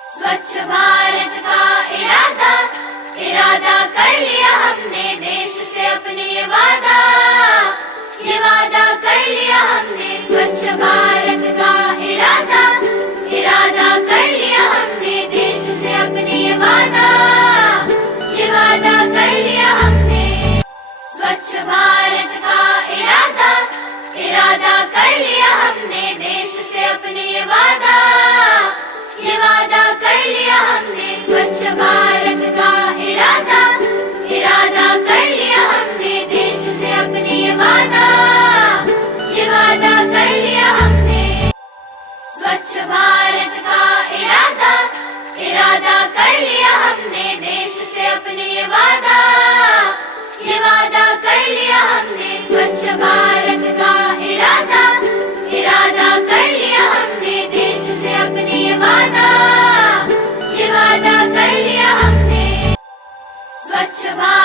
स्वच्छ भारत का इरादा इरादा कर लिया हमने, देश से अपने ये वादा कर लिया हमने। स्वच्छ भारत का इरादा इरादा कर लिया हमने, देश से अपने ये वादा कर लिया हमने। स्वच्छ भारत का इरादा इरादा कर लिया हमने, देश से अपने ये वादा कर लिया हमने। स्वच्छ भारत का इरादा इरादा कर लिया हमने, देश से अपने ये वादा कर लिया हमने। स्वच्छ भारत का इरादा इरादा कर लिया हमने, देश से अपने ये वादा कर लिया हमने। स्वच्छ भारत का इरादा इरादा कर लिया हमने, देश से अपने ये वादा कर लिया हमने। स्वच्छ भारत